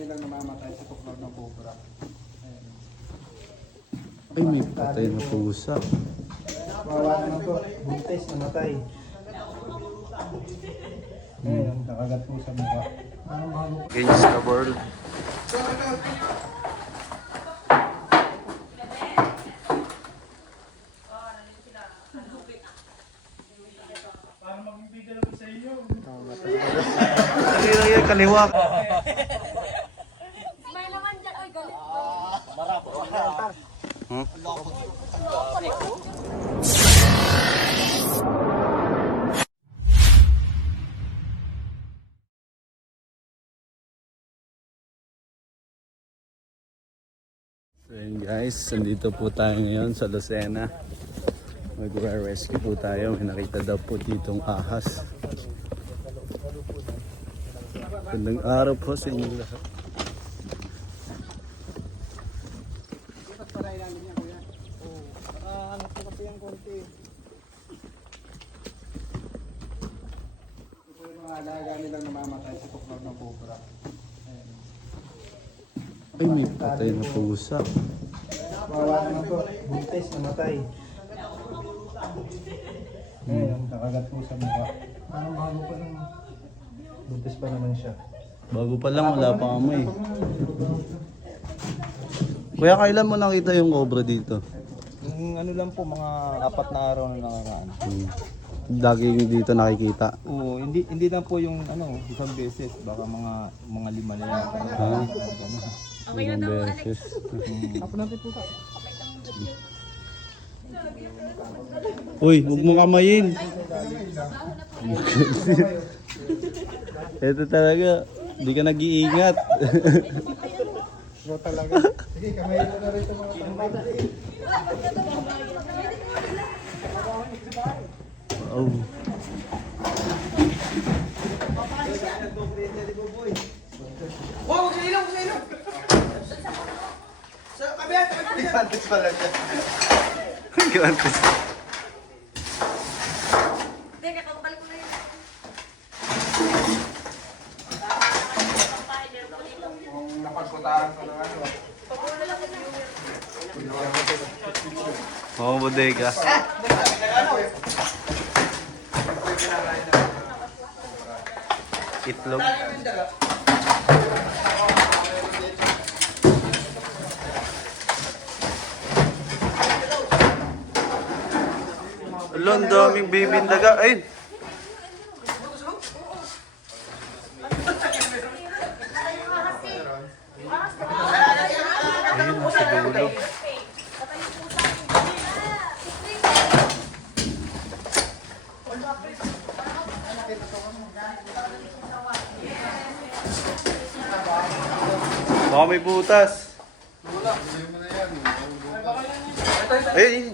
nilang namamatay sa tuklaw ng cobra. Ay, may patay na pusa. Wawa naman po, buntis, namatay. Ngayon, nakagat po sa mukha. Against the world. Hindi lang yan, kaliwa. May naman dyan, oy, galit. So yun guys, nandito po tayo ngayon sa Lucena. Mag-rescue po tayo. May nakita daw po ditong ahas. Gandang araw po sa inyo lahat. Ano po kasi yung konti. Ito po yung mga alaga nilang namamatay sa tuklaw ng cobra. Ay, may patay na pusa. Wawa naman po, buntis, namatay. Ngayon, nakagat po sa mukha. Bago pa lang. Buntis pa naman siya. Bago pa lang, wala pa amoy. Kuya, kailan mo nakita yung cobra dito? Ano lang po, mga 4 na araw na nakaraan. Lagi dito nakikita. Oo, hindi lang po yung isang beses, baka mga 5 na yata. Ibang beses. Apo natin po ka. Uy, huwag mo kamayin. Ito talaga, hindi ka nag-iingat. Ito talaga. Sige, kamayin mo na rin ito mga tambay. Oh. Wow, huwag sa ilaw, huwag sa ilaw! Sa kabihan, sa kabihan! Gantis pala siya. Gantis. Teka, kakabalik ko na yun. Kung napagkutahan ko ng Oo, bodega. Itlog. Alon, daming bibing daga. Ayun. Ayun, nasa dulo. Baka may butas. Ayun.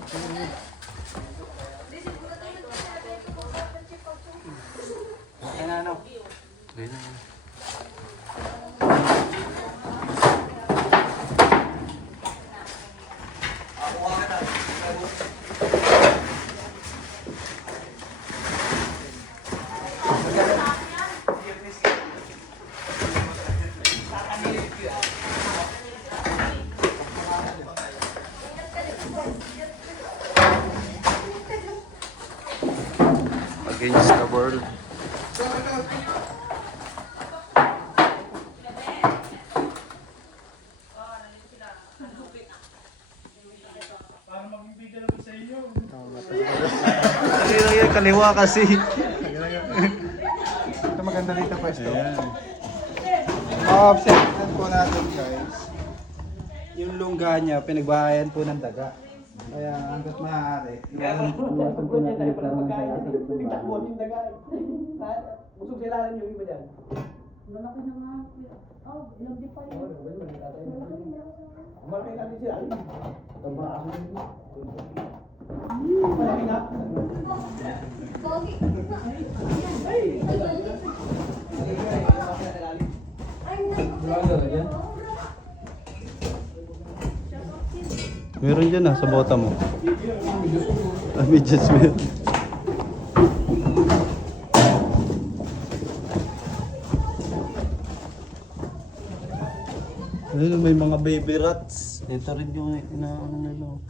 Against the world. Hindi lang yan, kaliwa kasi. Ito maganda dito pwesto. Observe po natin guys. Yung lungga niya, pinagbahayan po ng daga. Kaya hanggat maaari, iwasan po natin yung parang kaya sa loob ng bahay. Busog sa ilalim yung iba dyan. Lalaki na nga. Oh, ilang di pa yun. Malaki natin sila. Ito mga aso nito. Pogi. Ay, Meron dyan sa bota mo. May judgment. Ayun, may mga baby rats. Ito rin yung inaano nila.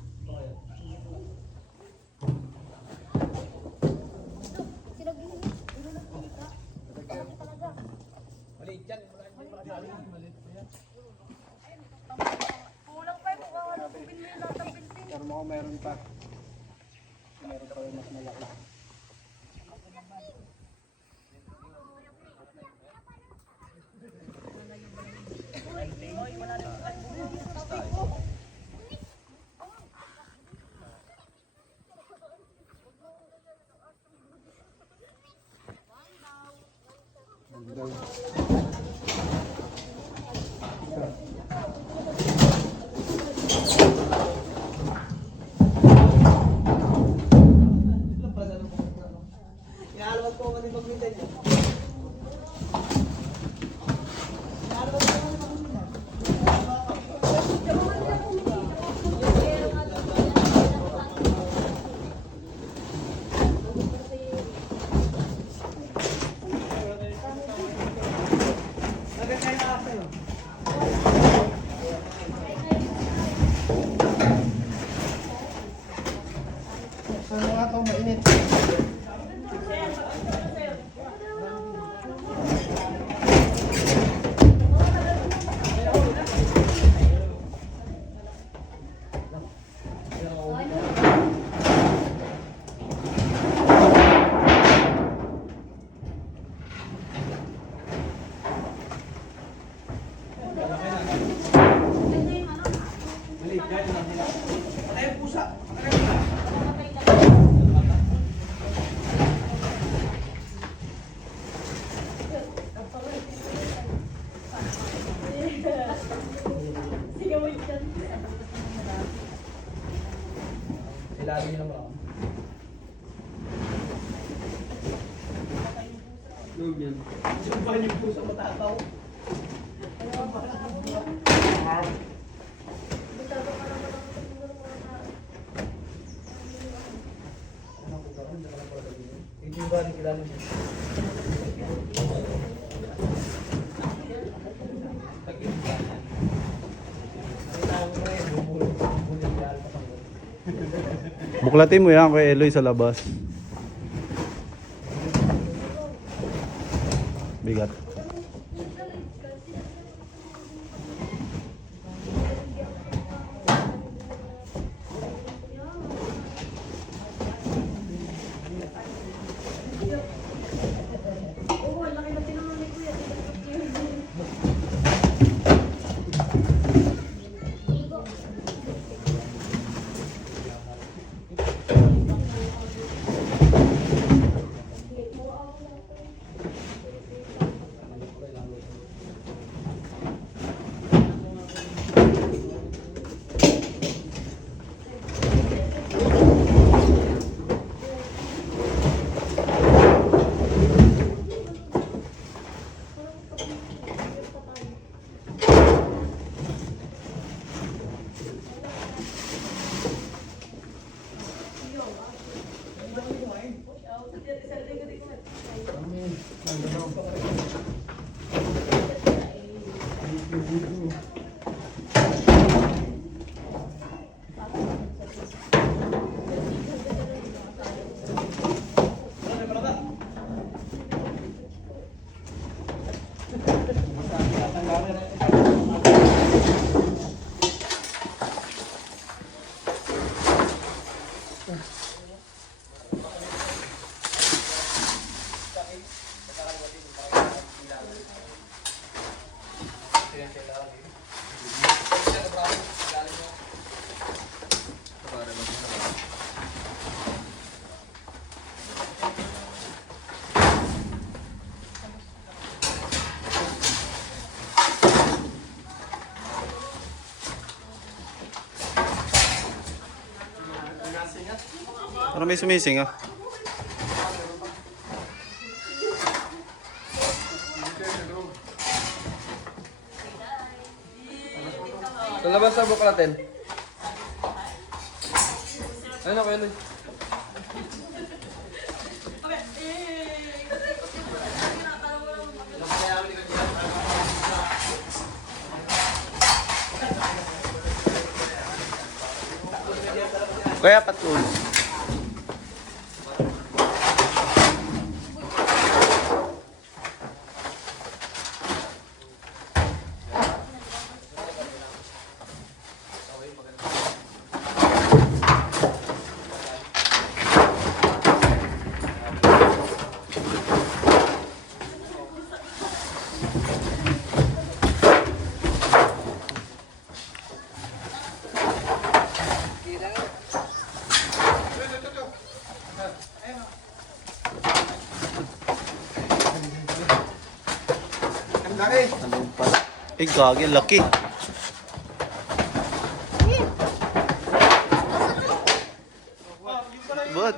Kulang pa yung mukha ng pinili lahat ng pinili. Pero mukhang meron pa. Meron pa yung mas malaki. Inaalawat ko kasi pag-mintan niya. Saan nga ito mainit? Patay ang pusa. Sige, wait yan. Ilalim niyo naman ako. Loob yan. Sumpahan yung pusa matataw. Hindi ba rin kilala niyo? Buklatin mo yan kay Eloy sa labas. Bigat. Oo, laki na tinanong ni Kuya. Parang may sumising ah. Sa labas na buklatin. Ano kayo nun? Kuya, patul. Ang laki. Anong pala? Eh, gagi, laki. But.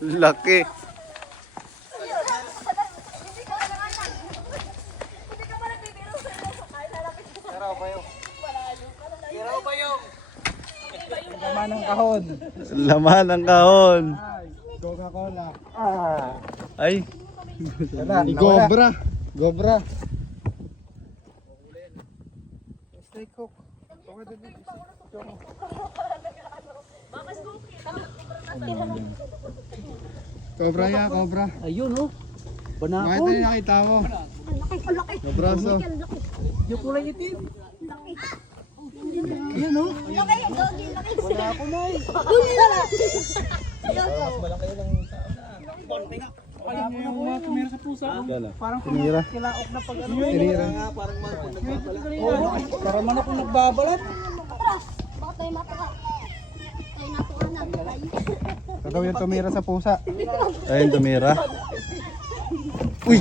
Laki. Laman ng kahon. Laman ng kahon. Coca-Cola. Ay, Wala, Gobra. Gobra. Stay cook. Cobra ya, cobra. Ayun oh. Bakit na nakita mo? Mabraso. Yung kulay itim. Wala ako na eh. Wala ko na kuya, tumira sa pusa. Parang Tinira. kilaok na pag ano. Tinira. Para man ako nagbabalat. Bakit tayo matuka? Tayo natuka na. Ito daw yung tumira sa pusa. ayun tumira. Uy!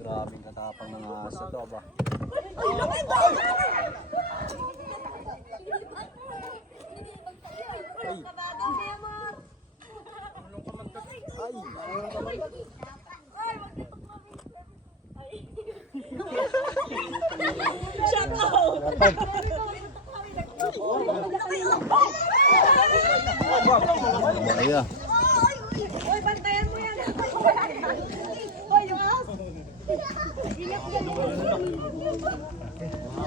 Grabing katapang ng aso to ba? Kaya. Hoy, bantayan mo yan. Hoy, yung ahas. Ingat yan.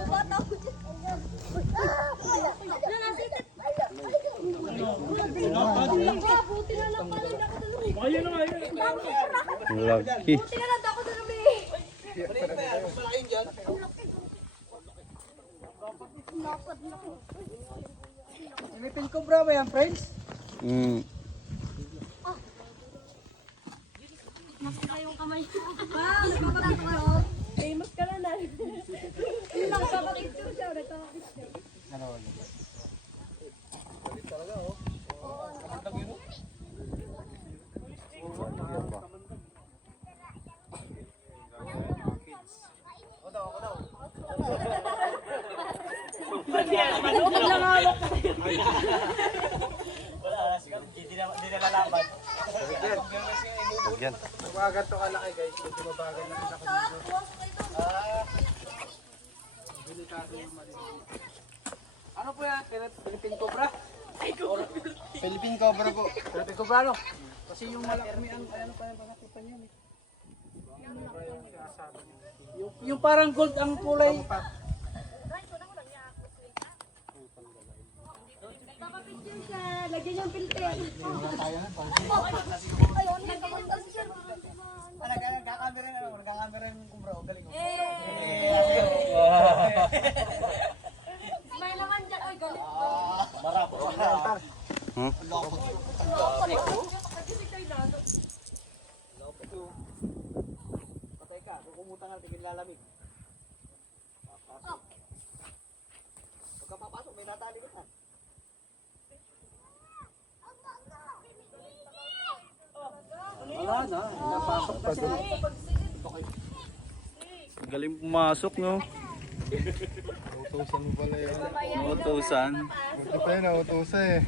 Bata ko dyan. Nanasitit. Buti na lang pala na ako dun. Ayun oh, ayun. Laki. Buti na lang ako dun. Philippine Cobra ba yan, friends? Nasuka yung kamay. Wow, nagpapakita kayo. Famous ka na na. Nagpapakita siya. Nagpapakita. Yan. Mabagat to kalaki guys. Medyo mabagat na kita dito. Ano po yan? Philippine Cobra? Philippine Cobra po. Philippine Cobra ano? Kasi yung malaki ang ano pa yung pangakipan niya. Yung parang gold ang kulay. Papapicture siya. Lagyan yung filter. Ayun, nagkakamanda siya. Nagkakamera yung Cobra. Galing. May naman dyan. Ay, galit. Patay ka. Kukumutan ka. Tingin lalamig. Pagkapapasok, may natali ka na. Wala na. Napasok na siya. Galing pumasok, no? Utusan mo pala yun. Utusan. Ito pa yun, utusan eh.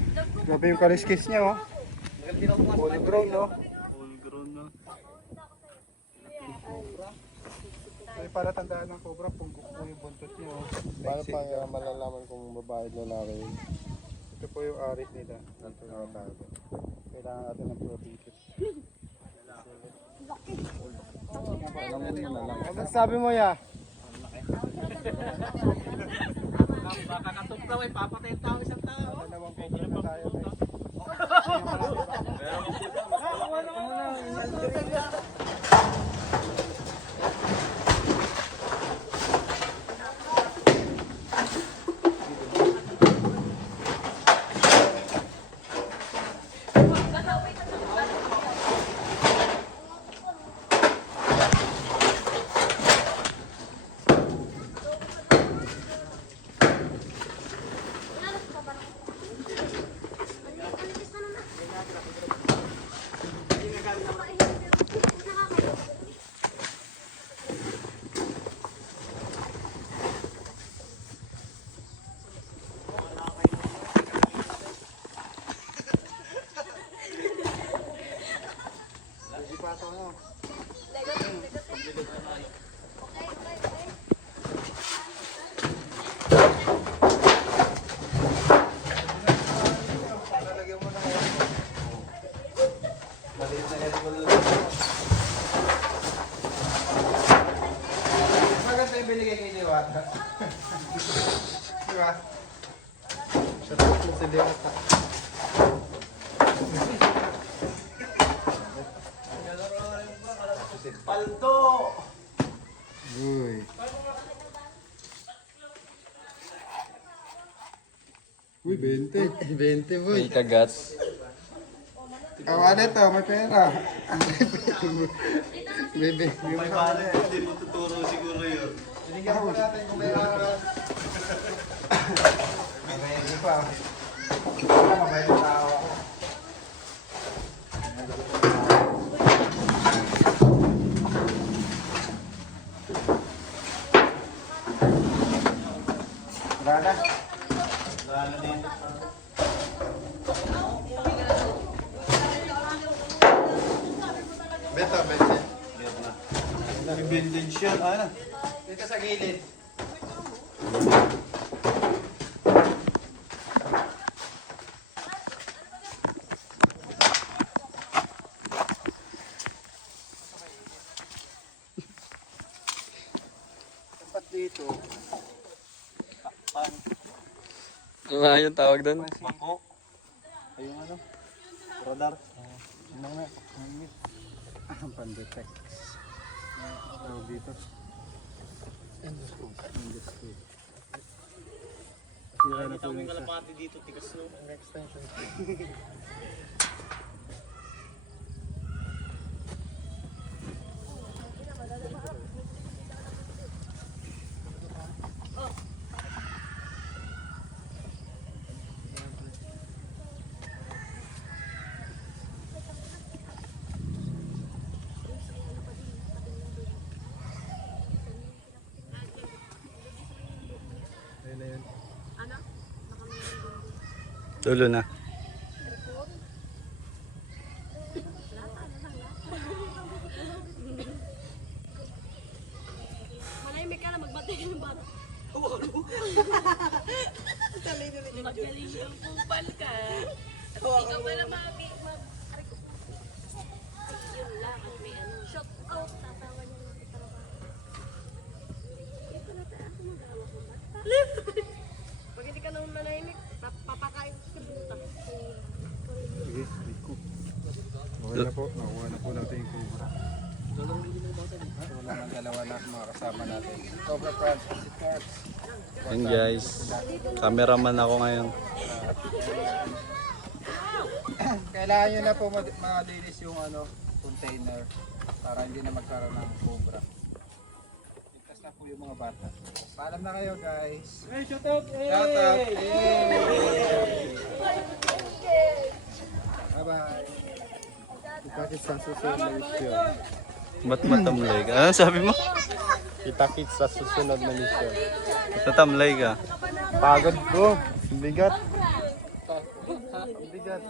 Grabe yung kaliskis niya oh. Fully grown no. Full grown na. Ay para tandaan ng cobra, punggok po yung buntot niya oh. Paano pa malalaman kung babae at lalaki yun? Ito po yung aris nila. Kailangan natin ng protein kit. Ano sabi mo ya? Baka katuklaw ay papatayin tao isang tao. Dalawang cobra na tayo. Maganda yung binigay kay Diwata. Diba? Sarap yung si Diwata. Paldo! Uy. Uy, 20. 20 boy. May kagats. Awa nito, may pera. Bebe. May balik, hindi mo tuturo siguro yun. Binigyan ko natin kung may May pa. Mabait na tao ako. Rana. Lalo dito. Beto, beto. May vintage yun. Ano? Dito sa gilid. Dapat dito. Ano yung tawag doon? Bangko. Ayun ano? Radar. Ano nga? Ang pan-detect. Tawag dito. Endoscope. Sira na po yung isa. dito, tigas no. Ang extension. Ayun na yun. Dulo na. Malamig ka na, magbantay ka ng bata. Magaling yung kupal ka. Ikaw pala yun lang, ang may ano. Shout out, tatawa niya ng trabaho. Ito na tayo, ako magawa ko ba? Pag hindi ka naman manahimik, papakain ko sa buta. Sige, Rico. Okay na po. Nakuha na po natin yung cobra. Wala nang dalawa na mga kasama natin. Cobra Francis, si Carps. Yun guys. Cameraman ako ngayon. Kailangan nyo na po malinis yung ano, container para hindi na magkaroon ng cobra. Ligtas na po yung mga bata. Paalam na kayo guys. Hey, shout out! Hey! Shout out! Bye-bye! Itakit sa susunod na mission. Ba't matamlay ka? Ano sabi mo? Itakit sa susunod na mission. Tatamlay ka. Pagod bro. Bigat. Bigat.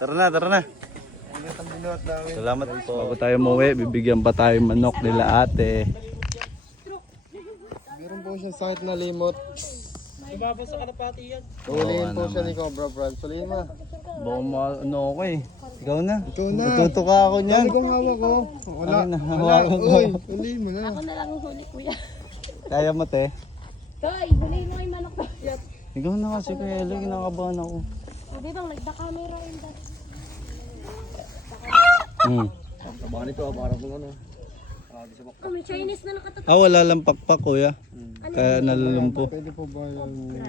Tara na, tara na. Bigat ang binuhat namin. Salamat po. Bago tayo umuwi, bibigyan pa tayo manok nila ate. Meron po siya sakit na limot. Sumabot sa kalapati yan. Tulihin Oo, po siya naman. ni Cobra Brand. Tulihin mo. Baka ano ako eh. Ikaw na. Ikaw na. Matutuka ako niyan. Dami kong hawak ko. Wala. Ayun na, Wala. hawakan ko. Uy, ulihin mo na. Ako na lang ang huli, kuya. Kaya mo, te. Koy, huliin mo kay manok ko. Ikaw na kasi, Kuya Eloy. Kinakabahan ako. O, di bang nagda-camera yun dahil. Tabahan ito, parang kung ano. Oh, may Chinese na nakatatak. Wala lang pakpak, Kuya. Kaya nalulumpo. Pwede po ba yan?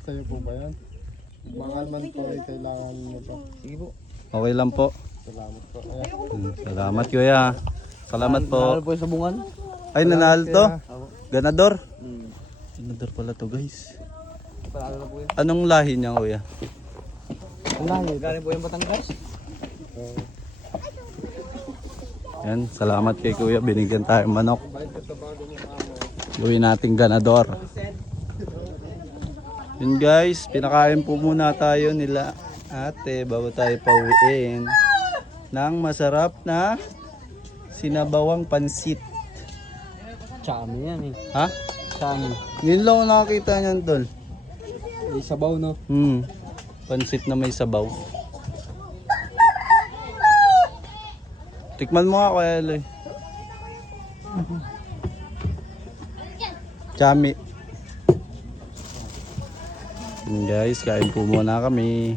Sa'yo po ba yan? Baka naman po ay kailangan niyo pa. Sige po. Okay lang po. Salamat po. Ayan. Salamat, Kuya. Salamat po. Ano po yung sabungan? Ay, nanalo to? Ganador? Hmm. Ganador pala to, guys. Paralo na po yun. Anong lahi niya, Kuya? Galing po yung Batangas. Yan, salamat kay Kuya. Binigyan tayo ng manok. Gawin nating ganador. Yun guys, pinakain po muna tayo nila ate bago tayo pauwiin ng masarap na sinabawang pansit. Chami yan eh. Ha? Chami. Yun lang ako nakakita niyan tol. May sabaw no? Pansit na may sabaw. Tikman mo nga Kuya Eloy. Chami. Yun guys, kain po muna kami.